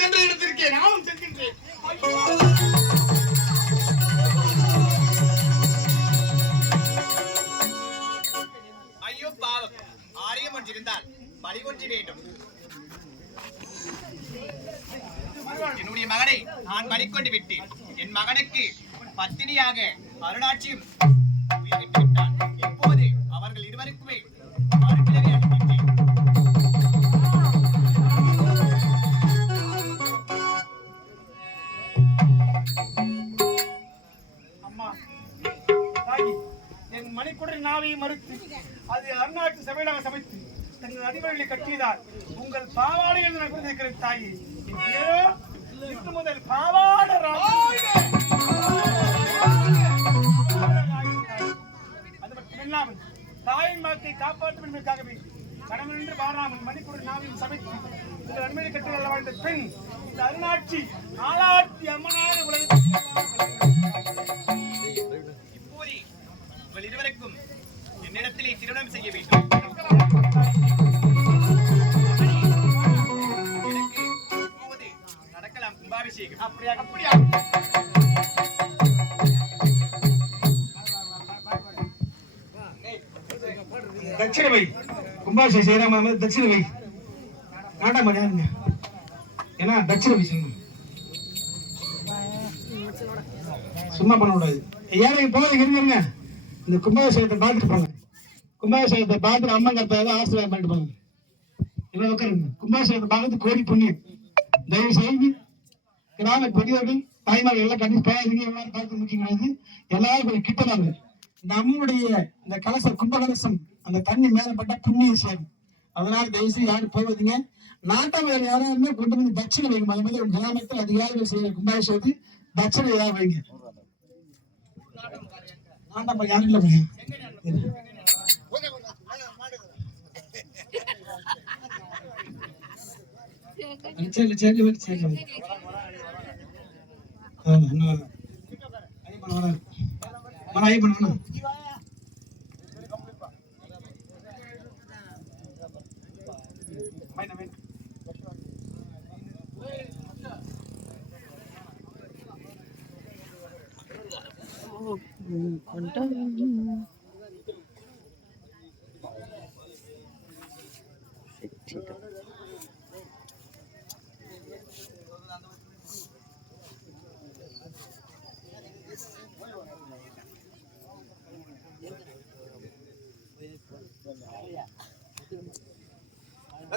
சென்ற இடத்திற்கே நானும் செல்கின்றேன். ஐயோ பலி ஒன்றி வேண்டும். என்னுடைய மகனை நான் பலி கொண்டு விட்டேன். என் மகனுக்கு பத்தினியாக அருணாட்சியும் உயிர்விட்டு விட்டான் என் மணிக்குடல் நாவை மறுத்து அது அருணாட்டு சபையிலாக சமைத்து தங்கள் அடிவழிகளை கட்டியதால் உங்கள் பாவாடை என்று நான் குறித்திருக்கிறேன் தாயி. இன்று முதல் பாவாட அது மட்டுமில்லாமல் தாயின் வாக்கை காப்பாற்றும் என்பதற்காகவே கணவன் என்று வாராமல் மணிக்குடல் நாவையும் சமைத்து உங்கள் அடிமையை கட்டியதால் வாழ்ந்த பெண் இந்த அருணாட்சி ஆளாட்சி அம்மனாக உலகத்தில் உங்கள் இருவருக்கும் என்னிடத்திலே திருமணம் செய்ய வேண்டும். நடக்கலாம் கும்பாபிஷேகம் அப்படியா அப்படியா கும்பாபிஷேகம் செய்யறாம நாட்டாம யாருங்க ஏன்னா தட்சிண வை சும்மா சும்மா பண்ணக்கூடாது. யாரும் போகிறீங்க இருங்க. இந்த கும்பாபிஷேகத்தை பார்த்துட்டு போங்க. கும்பாபிஷேகத்தை பார்த்துட்டு அம்மன் கருத்தாக ஆசீர்வாதம் பண்ணிட்டு போங்க. இவ்வளவு உட்காருங்க. கும்பாபிஷேகத்தை பார்த்து கோரி புண்ணியம். தயவு செய்து கிராம பெரியவர்கள் தாய்மார்கள் எல்லாம் கண்டிப்பாக போகாதீங்க. எல்லாரும் பார்த்து முக்கியமானது எல்லாரும் கொஞ்சம் கிட்ட வாங்க. இந்த அம்மனுடைய இந்த கலசம் கும்பகலசம் அந்த தண்ணி மேலப்பட்ட பட்டா புண்ணியம் சேரும் அதனால தயவு செய்து யாரும் போவதீங்க நாட்டாமையார் யாராருமே கொண்டு வந்து தட்சிணை வைங்க. அது மாதிரி உங்க கிராமத்தில் அதிகாரிகள் செய்யற கும்பாபிஷேகத்துக்கு தட்சிணை ஏதாவது வைங்க. நாட்டாமையார் யாரும் பையன் சரி சரி சரி சரி ஆ,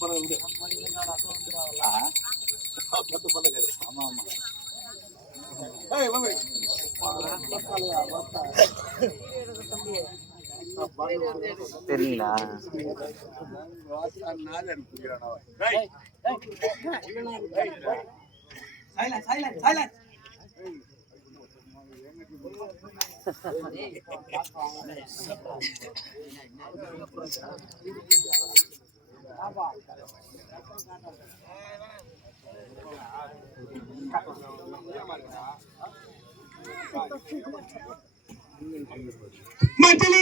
பண்ண வேணாம். வேணாம், ஐ பண்ண வேணாம். வேணாம், வேணாம். தெரியல Silence, silence, silence. Mantle, Mantle,